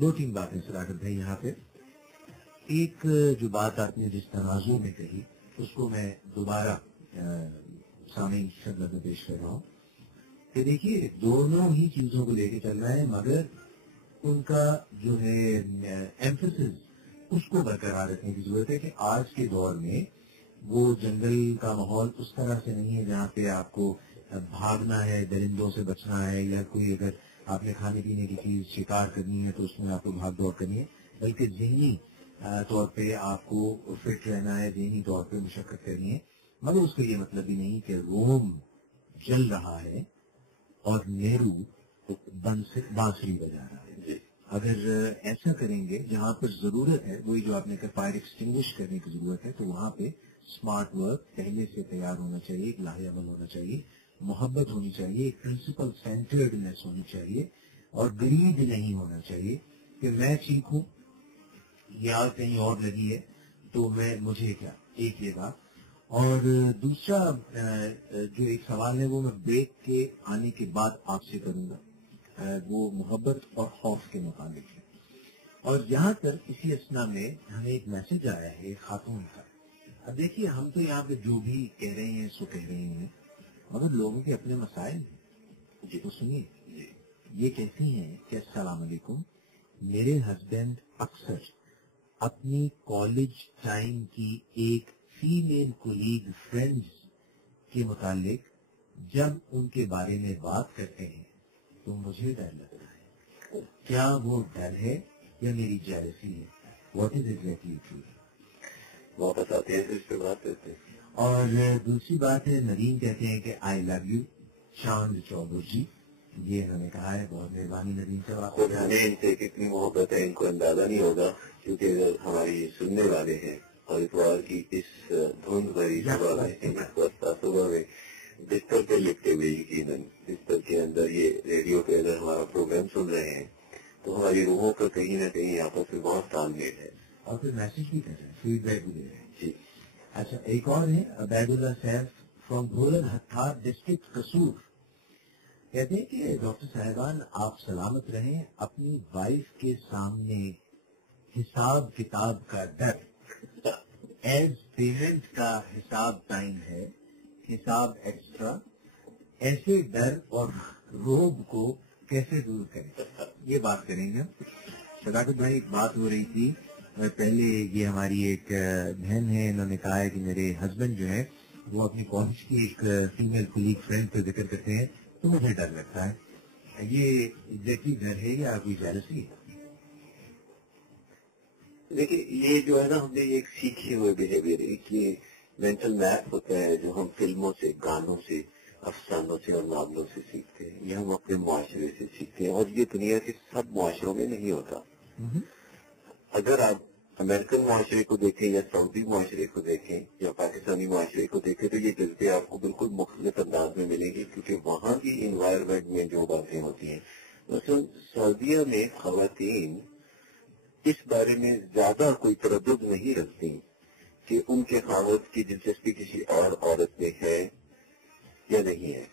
دو تین باتیں صداقت بھائی یہاں پہ. ایک جو بات آپ نے جس تناظر میں کہی اس کو میں دوبارہ سامعین کی خدمت میں پیش کر رہا ہوں کہ دیکھیے دونوں ہی چیزوں کو لے کے چل رہا ہے، مگر ان کا جو ہے ایمفسس اس کو برقرار رکھنے کی ضرورت ہے کہ آج کے دور میں وہ جنگل کا ماحول اس طرح سے نہیں ہے جہاں پہ آپ کو بھاگنا ہے، درندوں سے بچنا ہے، یا کوئی اگر آپ نے کھانے پینے کی چیز شکار کرنی ہے تو اس میں آپ کو بھاگ دوڑ کرنی ہے، بلکہ ذہنی طور پہ آپ کو فٹ رہنا ہے، ذہنی طور پہ مشقت کرنی ہے. مگر اس کا یہ مطلب بھی نہیں کہ روم جل رہا ہے اور نہرو بانسری بجا رہا ہے. اگر ایسا کریں گے جہاں پر ضرورت ہے، وہی جو آپ نے کہا فائر ایکسٹنگوش کرنے کی ضرورت ہے، تو وہاں پہ اسمارٹ ورک پہلے سے تیار ہونا چاہیے، ایک لاہے عمل ہونا چاہیے، محبت ہونی چاہیے، ایک پرنسپل سینٹرڈنیس ہونی چاہیے، اور گرید نہیں ہونا چاہیے کہ میں ٹھیک ہوں یا کہیں اور لگی ہے تو مجھے کیا. ایک یہ بات. اور دوسرا جو ایک سوال ہے وہ میں بریک کے آنے کے بعد آپ سے کروں گا، وہ محبت اور خوف کے متعلق ہے. اور یہاں تک اسی اسنا میں ہمیں ایک میسج آیا ہے ایک خاتون کا. اب دیکھیے ہم تو یہاں پہ جو بھی کہہ رہے ہیں سو کہہ رہے ہیں، مگر لوگوں کے اپنے مسائل ہیں. جی تو سنیے، یہ کہتی ہیں کہ السلام علیکم، میرے ہسبینڈ اکثر اپنی کالج ٹائم کی ایک فیمیل کولیگ فرینڈز کے متعلق جب ان کے بارے میں بات کرتے ہیں تو مجھے ڈر لگتا ہے. کیا وہ ڈر ہے یا میری جیلسی ہے؟ What is exactly true? واپس آتے ہیں اس پہ بات کرتے ہیں. اور دوسری بات ہے، نرین کہتے ہیں کہ آئی لو یو چاند چوبر جی. یہ انہوں نے کہا ہے، بہت مہربانی نرین صاحب. خود ہمیں ان سے کتنی محبت ہے ان کو اندازہ نہیں ہوگا، کیونکہ ہماری سننے والے ہیں اور اتوار کی اس دھند بھری صبح میں بستر پہ لپٹے ہوئے، یقیناً بستر کے اندر یہ ریڈیو پہ اگر ہمارا پروگرام سن رہے ہیں تو ہماری روحوں کا کہیں نہ کہیں آپس میں بہت تال میل ہے. اور پھر میسج بھی کر رہے ہیں، فیڈ بیک بھی دے رہے ہیں. جی اچھا، ایک اور ہے عبید اللہ سیف فرام بھولن ہتھار ڈسٹرکٹ قصور. کہتے ہیں کہ ڈاکٹر صاحبان آپ سلامت رہیں، اپنی وائف کے سامنے حساب کتاب کا ڈر ایز پیمنٹ کا حساب ٹائم ہے، حساب ایکسٹرا، ایسے ڈر اور روب کو کیسے دور کریں؟ یہ بات کریں گے. صداقت بھائی بات ہو رہی تھی پہلے، یہ ہماری ایک بہن ہے، انہوں نے کہا ہے کہ میرے ہسبینڈ جو ہے وہ اپنی کالج کی ایک فیمیل کولیگ فرینڈ پہ ذکر کرتے ہیں تو مجھے ڈر لگتا ہے. یہ ایگزیکٹلی ڈر ہے یا کوئی جیلسی ہے؟ دیکھیے یہ جو ہے نا ہم نے ایک سیکھے ہوئے بہیویئر، ایک یہ مینٹل میپ ہوتا ہے جو ہم فلموں سے، گانوں سے، افسانوں سے اور ناولوں سے سیکھتے ہیں، یہ ہم اپنے معاشرے سے سیکھتے ہیں، اور یہ دنیا کے سب معاشروں میں نہیں ہوتا. اگر آپ امریکن معاشرے کو دیکھیں یا سعودی معاشرے کو دیکھیں یا پاکستانی معاشرے کو دیکھیں تو یہ جذبے آپ کو بالکل مختلف انداز میں ملیں گے، کیونکہ وہاں کی انوائرمنٹ میں جو باتیں ہوتی ہیں. مثلا سعودیہ میں خواتین اس بارے میں زیادہ کوئی تردد نہیں رکھتی کہ ان کے خاوند کی دلچسپی کسی اور عورت میں ہے یا نہیں ہے.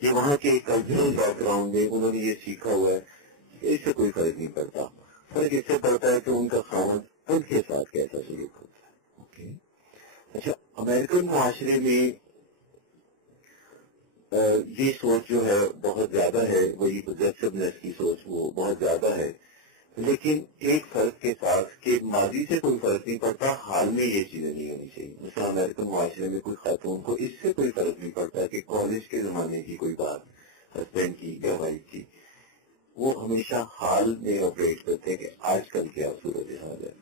یہ وہاں کے کلچرل بیک گراؤنڈ میں انہوں نے یہ سیکھا ہوا ہے، اس سے کوئی فرق نہیں پڑتا. فرق اس سے پڑتا ہے کہ ان کا خاوند ان کے ساتھ کیسا سلوک ہوتا ہے. اچھا، امریکن معاشرے میں یہ سوچ جو ہے بہت زیادہ ہے، وہی پوزیسونیس کی سوچ وہ بہت زیادہ ہے، لیکن ایک فرق کے ساتھ کہ ماضی سے کوئی فرق نہیں پڑتا، حال میں یہ چیزیں نہیں ہونی چاہیے. مثلا امریکن معاشرے میں کوئی خاتون کو اس سے کوئی فرق نہیں پڑتا کہ کالج کے زمانے کی کوئی بات ہسبینڈ کی یا وائف کی، وہ ہمیشہ حال میں آپریٹ کرتے ہیں کہ آج کل کیا صورتحال ہے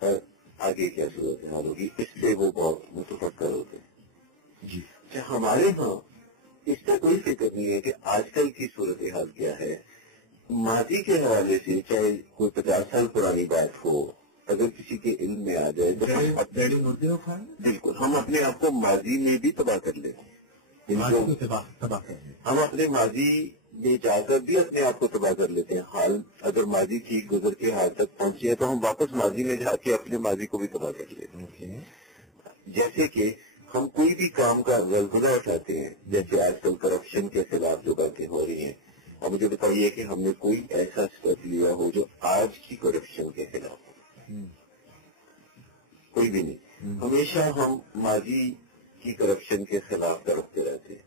اور آگے کیا صورتحال ہوگی، اس سے وہ بہت متفکر ہوتے ہیں. ہمارے ہاں اس سے کوئی فکر نہیں ہے کہ آج کل کی صورتحال کیا ہے. ماضی کے حوالے سے چاہے کوئی 50 سال پرانی بات ہو، اگر کسی کے علم میں آ جائے تو بالکل ہم اپنے آپ کو ماضی میں بھی تباہ کر لیتے ہیں. ہم اپنے ماضی میں جا کر بھی اپنے آپ کو تباہ کر لیتے ہیں. حال اگر ماضی ٹھیک گزر کے حال تک پہنچے تو ہم واپس ماضی میں جا کے اپنے ماضی کو بھی تباہ کر لیتے ہیں. جیسے کہ ہم کوئی بھی کام کا زلزلہ اٹھاتے ہیں، جیسے آج کل کرپشن کے خلاف جو باتیں ہو رہی ہیں، اور مجھے بتائیے کہ ہم نے کوئی ایسا اسٹیپ لیا ہو جو آج کی کرپشن کے خلاف ہو؟ کوئی بھی نہیں. ہمیشہ ہم ماضی کی کرپشن کے خلاف تڑپتے رہتے ہیں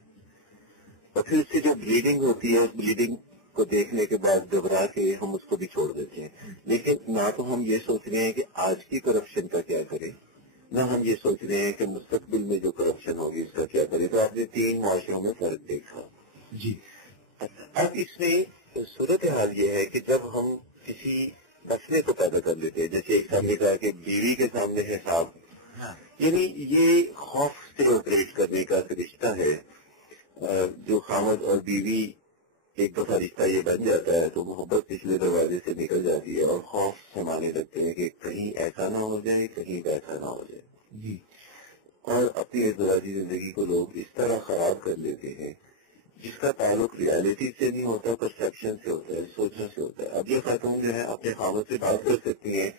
اور پھر اس سے جو بلیڈنگ ہوتی ہے اس بلیڈنگ کو دیکھنے کے بعد گھبرا کے ہم اس کو بھی چھوڑ دیتے ہیں. لیکن نہ تو ہم یہ سوچ رہے ہیں کہ آج کی کرپشن کا کیا کریں، نہ ہم یہ سوچ رہے ہیں کہ مستقبل میں جو کرپشن ہوگی اس کا کیا کریں. تو آپ نے 3 معاشروں میں فرق دیکھا. جی. اب اس میں صورتحال یہ ہے کہ جب ہم کسی مسئلے کو پیدا کر لیتے ہیں، جیسے ایک سامنے کہا کہ بیوی کے سامنے ہے صاحب، یعنی یہ خوف سے آپریٹ کرنے کا رشتہ ہے. جو خامد اور بیوی ایک دفعہ رشتہ یہ بن جاتا ہے تو محبت پچھلے دروازے سے نکل جاتی ہے اور خوف سمانے لگتے ہیں کہ کہیں ایسا نہ ہو جائے، کہیں ویسا نہ ہو جائے. جی. اور اپنی ازدواجی زندگی کو لوگ اس طرح خراب کر لیتے ہیں جس کا تعلق ریالٹی سے نہیں ہوتا، پرسپشن سے ہوتا ہے، سوچنے سے ہوتا ہے. اب یہ خاتون جو ہے اپنے خامد سے بات کر سکتی ہیں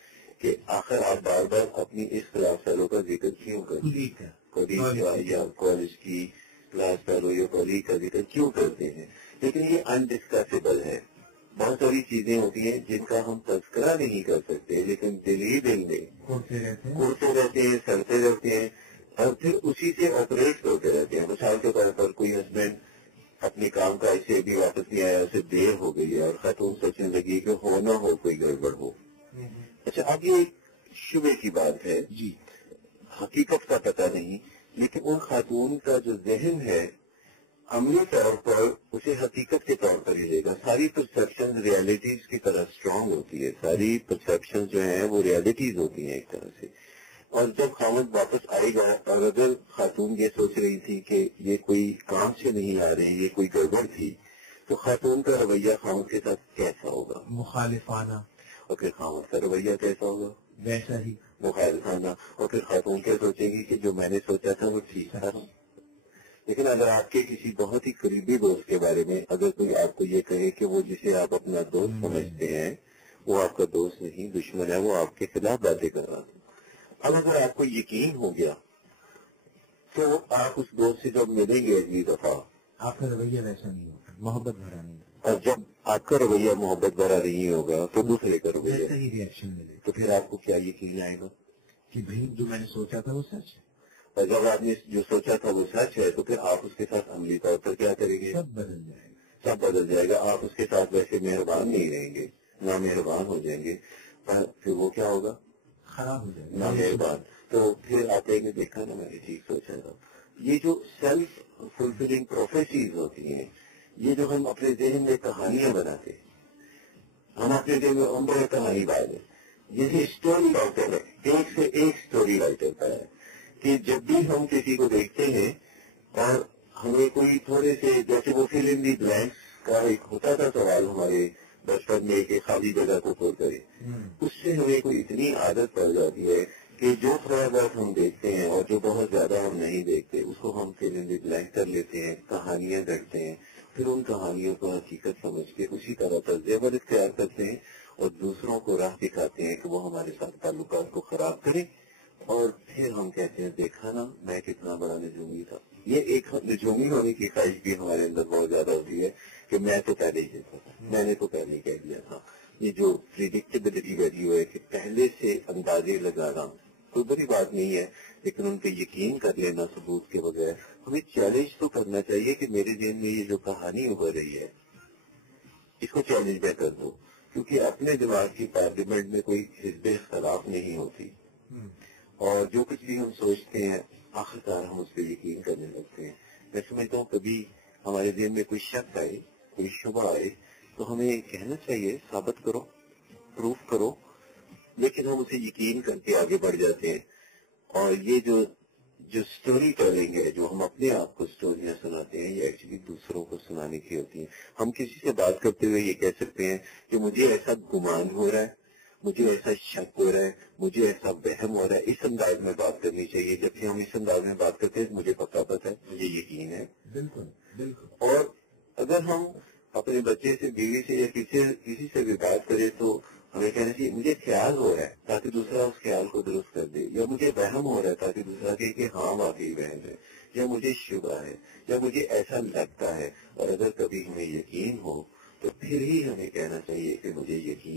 کہ آخر آپ بار بار اپنی اس کلاس فیلو کا ذکر کیوں کرتے ہیں، کولیگ یا کالج کی کلاس فیلو یا کولیگ کا ذکر کیوں کرتے ہیں. لیکن یہ انڈسکسیبل ہے. بہت ساری چیزیں ہوتی ہیں جن کا ہم تذکرہ نہیں کر سکتے لیکن دل ہی دل میں کھوتے رہتے ہیں، سڑتے رہتے ہیں اور پھر اسی سے آپریٹ کرتے رہتے ہیں. مثال کے طور پر کوئی ہسبینڈ اپنے کام کاج سے بھی واپس نہیں آیا، اسے دیر ہو گئی ہے اور خاتون سوچنے لگی کہ ہو نہ ہو کوئی گڑبڑ ہو. اچھا، اب یہ شبے کی بات ہے، جی. حقیقت کا پتہ نہیں، لیکن ان خاتون کا جو ذہن ہے عملی طور پر اسے حقیقت کے طور پر ہی لے گا. ساری پرسپشن ریالٹیز کی طرح اسٹرانگ ہوتی ہے، ساری پرسپشن جو ہیں وہ ریالٹیز ہوتی ہیں ایک طرح سے. اور جب خامد واپس آئے گا اور اگر خاتون یہ سوچ رہی تھی کہ یہ کوئی کام سے نہیں آ رہے، یہ کوئی گڑبڑ تھی، تو خاتون کا رویہ خامد کے ساتھ کیسا ہوگا؟ مخالفانہ. اور پھر خامد کا رویہ کیسا ہوگا؟ ویسا ہی مخالفانہ. اور پھر خاتون کیا سوچے گی کہ جو میں نے سوچا تھا وہ ٹھیک تھا. لیکن اگر آپ کے کسی بہت ہی قریبی دوست کے بارے میں اگر کوئی آپ کو یہ کہے کہ وہ جسے آپ اپنا دوست سمجھتے ہیں وہ آپ کا دوست نہیں، دشمن ہے، وہ آپ کے خلاف باتیں کر رہا تھا، اب اگر آپ کو یقین ہو گیا تو آپ اس دوست سے جب ملیں گے اگلی دفعہ آپ کا رویہ ویسا نہیں ہوگا، محبت بھرا نہیں ہوگا. اور جب آپ کا رویہ محبت بھرا نہیں ہوگا تو دوسرے کا رویہ ویسا ہی ریئیکشن ملے گا. تو پھر آپ کو کیا یقین آئے گا کہ بھائی جو میں نے سوچا تھا وہ سچ ہے. اور جب آپ نے جو سوچا تھا وہ سچ ہے تو پھر آپ اس کے ساتھ عملی طور پر کیا کریں گے؟ سب بدل جائے گا. سب بدل جائے گا. آپ اس کے ساتھ ویسے مہربان نہیں رہیں گے، نہ مہربان ہو جائیں گے. پھر وہ کیا ہوگا؟ خراب ہو جائے گا، نہ مہربان. تو پھر آپ نے دیکھا نا، میں نے ٹھیک سوچا تھا. یہ جو سیلف فلفلنگ پروفیسیز ہوتی ہیں، یہ جو ہم اپنے ذہن میں کہانیاں بناتے ہیں، ہم اپنے ذہن میں عمر کہانی باز ہے. یہ اسٹوری رائٹر ہے، ایک سے ایک اسٹوری رائٹر کا ہے کہ جب بھی ہم کسی کو دیکھتے ہیں اور ہمیں کوئی تھوڑے سے جیسے وہ فل ان دی بلینکس کا ایک ہوتا تھا سوال ہمارے بچپن میں کہ خالی جگہ کو پور کرے، اس سے ہمیں کوئی اتنی عادت پڑ جاتی ہے کہ جو تھوڑا بہت ہم دیکھتے ہیں اور جو بہت زیادہ ہم نہیں دیکھتے اس کو ہم فل ان دی بلینک کر لیتے ہیں، کہانیاں گھڑتے ہیں، پھر ان کہانیوں کو حقیقت سمجھ کے اسی طرح طرز عمل اختیار کرتے ہیں اور دوسروں کو راہ دکھاتے ہیں کہ وہ ہمارے ساتھ تعلقات کو خراب کریں. اور پھر ہم کہتے ہیں دیکھا نا میں کتنا بڑا نجومی تھا. یہ ایک نجومی ہونے کی خواہش بھی ہمارے اندر بہت زیادہ ہوتی ہے کہ میں تو پہلے ہی دیکھا تھا، میں نے تو پہلے ہی کہہ دیا تھا. یہ جو پریڈکٹیبلٹی ویلیو ہے کہ پہلے سے اندازے لگانا کوئی بڑی بات نہیں ہے، لیکن ان پہ یقین کر لینا ثبوت کے بغیر. ہمیں چیلنج تو کرنا چاہیے کہ میرے ذہن میں یہ جو کہانی ابھر رہی ہے اس کو چیلنج میں کر دو، کیونکہ اپنے دماغ کی پارلیمنٹ میں کوئی حزب اختلاف نہیں ہوتی اور جو کچھ بھی ہم سوچتے ہیں آخرکار ہم اس پہ یقین کرنے لگتے ہیں. میں سمجھتا ہوں کبھی ہمارے ذہن میں کوئی شک آئے، کوئی شبہ آئے تو ہمیں کہنا چاہیے ثابت کرو، پروف کرو، لیکن ہم اسے یقین کر کے آگے بڑھ جاتے ہیں. اور یہ جو اسٹوری ٹیلنگ ہے، جو ہم اپنے آپ کو اسٹوریاں سناتے ہیں، یہ ایکچولی دوسروں کو سنانے کی ہوتی ہیں. ہم کسی سے بات کرتے ہوئے یہ کہہ سکتے ہیں کہ مجھے ایسا گمان ہو رہا ہے، مجھے ایسا شک ہو رہا ہے، مجھے ایسا وہم ہو رہا ہے. اس انداز میں بات کرنی چاہیے. جبکہ ہم اس انداز میں بات کرتے ہیں مجھے پکا پتہ ہے، مجھے یقین ہے. بالکل بالکل. اور اگر ہم اپنے بچے سے، بیوی سے یا کسی سے بھی بات کریں تو ہمیں کہنا چاہیے مجھے خیال ہو رہا ہے، تاکہ دوسرا اس خیال کو درست کر دے. یا مجھے وہم ہو رہا ہے تاکہ دوسرا کہے کہ ہاں واقعی وہم ہے. یا مجھے شبہ ہے، یا مجھے ایسا لگتا ہے. اور اگر کبھی ہمیں یقین ہو تو پھر ہی ہمیں کہنا چاہیے کہ مجھے یقین